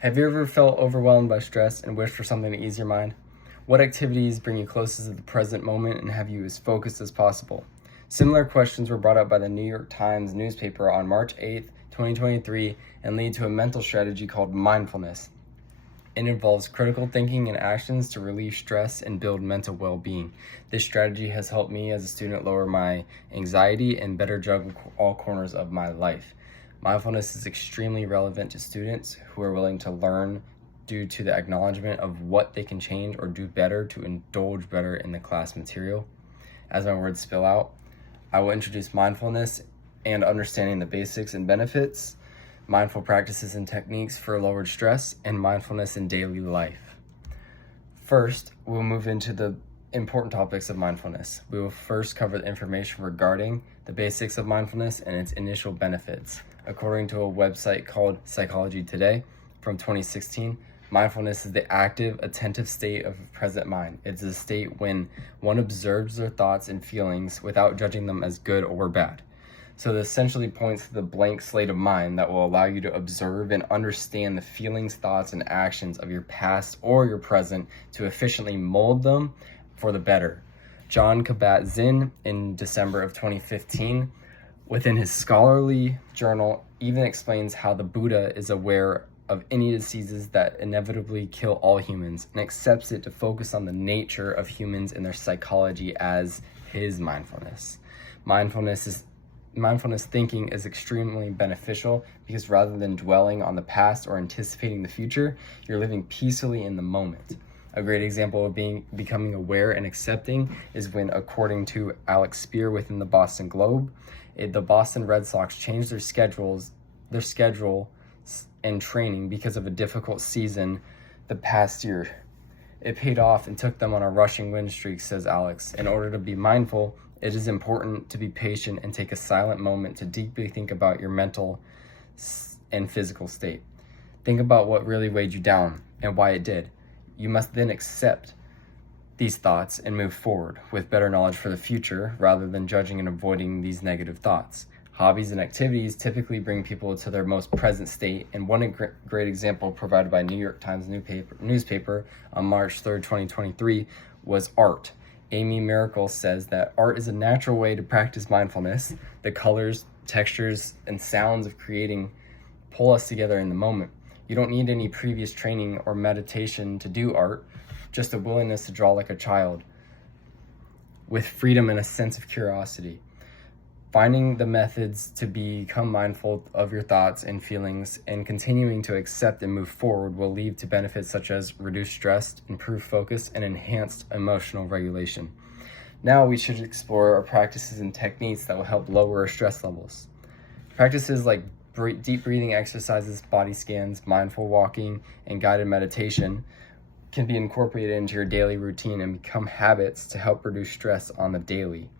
Have you ever felt overwhelmed by stress and wished for something to ease your mind? What activities bring you closest to the present moment and have you as focused as possible? Similar questions were brought up by the New York Times newspaper on March 8th, 2023, and lead to a mental strategy called mindfulness. It involves critical thinking and actions to relieve stress and build mental well-being. This strategy has helped me as a student lower my anxiety and better juggle all corners of my life. Mindfulness is extremely relevant to students who are willing to learn due to the acknowledgement of what they can change or do better to indulge better in the class material. As my words spill out, I will introduce mindfulness and understanding the basics and benefits, mindful practices and techniques for lowered stress, and mindfulness in daily life. First, we'll move into the important topics of mindfulness. We will first cover the information regarding the basics of mindfulness and its initial benefits. According to a website called Psychology Today from 2016, mindfulness is the active, attentive state of a present mind. It's a state when one observes their thoughts and feelings without judging them as good or bad. So it essentially points to the blank slate of mind that will allow you to observe and understand the feelings, thoughts, and actions of your past or your present to efficiently mold them for the better. Jon Kabat-Zinn, in December of 2015, within his scholarly journal, even explains how the Buddha is aware of any diseases that inevitably kill all humans and accepts it to focus on the nature of humans and their psychology as his mindfulness. Mindfulness thinking is extremely beneficial because rather than dwelling on the past or anticipating the future, you're living peacefully in the moment. A great example of becoming aware and accepting is when, according to Alex Spear within the Boston Globe, the Boston Red Sox changed their schedule and training because of a difficult season the past year. It paid off and took them on a rushing win streak, says Alex. In order to be mindful, it is important to be patient and take a silent moment to deeply think about your mental and physical state. Think about what really weighed you down and why it did. You must then accept these thoughts and move forward with better knowledge for the future rather than judging and avoiding these negative thoughts. Hobbies and activities typically bring people to their most present state, and one great example provided by New York Times newspaper on March 3rd, 2023 was art. Amy Miracle says that art is a natural way to practice mindfulness. The colors, textures, and sounds of creating pull us together in the moment. You don't need any previous training or meditation to do art, just a willingness to draw like a child with freedom and a sense of curiosity. Finding the methods to become mindful of your thoughts and feelings and continuing to accept and move forward will lead to benefits such as reduced stress, improved focus, and enhanced emotional regulation. Now we should explore our practices and techniques that will help lower our stress levels. Practices like deep breathing exercises, body scans, mindful walking, and guided meditation can be incorporated into your daily routine and become habits to help reduce stress on the daily.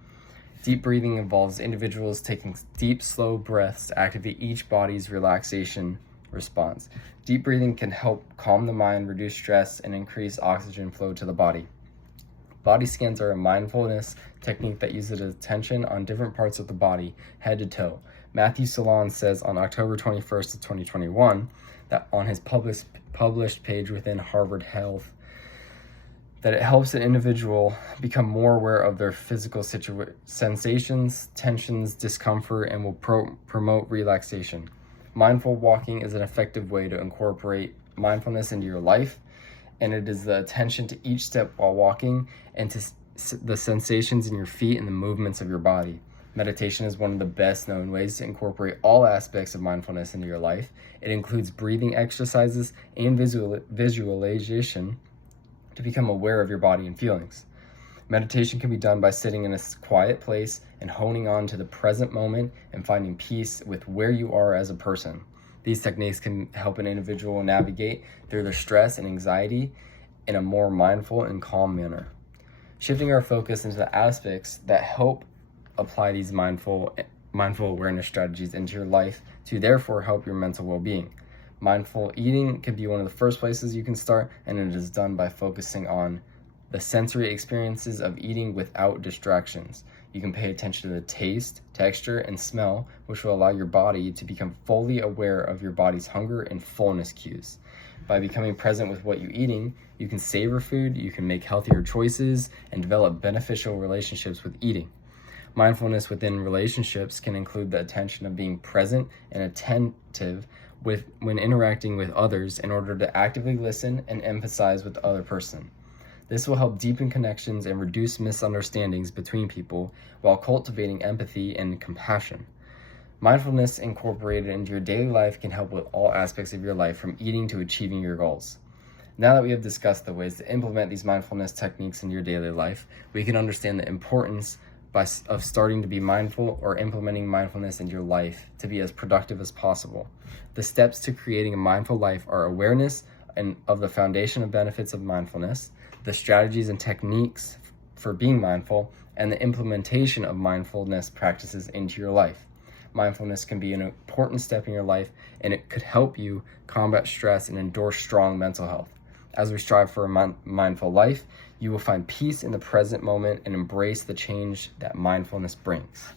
Deep breathing involves individuals taking deep, slow breaths to activate each body's relaxation response. Deep breathing can help calm the mind, reduce stress, and increase oxygen flow to the body. Body scans are a mindfulness technique that uses attention on different parts of the body, head to toe. Matthew Salon says on October 21st of 2021 that on his published page within Harvard Health that it helps an individual become more aware of their physical sensations, tensions, discomfort, and will promote relaxation. Mindful walking is an effective way to incorporate mindfulness into your life, and it is the attention to each step while walking and to the sensations in your feet and the movements of your body. Meditation is one of the best known ways to incorporate all aspects of mindfulness into your life. It includes breathing exercises and visualization to become aware of your body and feelings. Meditation can be done by sitting in a quiet place and honing on to the present moment and finding peace with where you are as a person. These techniques can help an individual navigate through their stress and anxiety in a more mindful and calm manner. Shifting our focus into the aspects that help apply these mindful awareness strategies into your life to therefore help your mental well-being. Mindful eating can be one of the first places you can start, and it is done by focusing on the sensory experiences of eating without distractions. You can pay attention to the taste, texture, and smell, which will allow your body to become fully aware of your body's hunger and fullness cues. By becoming present with what you're eating, you can savor food, you can make healthier choices, and develop beneficial relationships with eating. Mindfulness within relationships can include the attention of being present and attentive when interacting with others in order to actively listen and empathize with the other person. This will help deepen connections and reduce misunderstandings between people while cultivating empathy and compassion. Mindfulness incorporated into your daily life can help with all aspects of your life, from eating to achieving your goals. Now that we have discussed the ways to implement these mindfulness techniques in your daily life, we can understand the importance of starting to be mindful or implementing mindfulness in your life to be as productive as possible. The steps to creating a mindful life are awareness of the foundation of benefits of mindfulness, the strategies and techniques for being mindful, and the implementation of mindfulness practices into your life. Mindfulness can be an important step in your life, and it could help you combat stress and endorse strong mental health. As we strive for a mindful life, you will find peace in the present moment and embrace the change that mindfulness brings.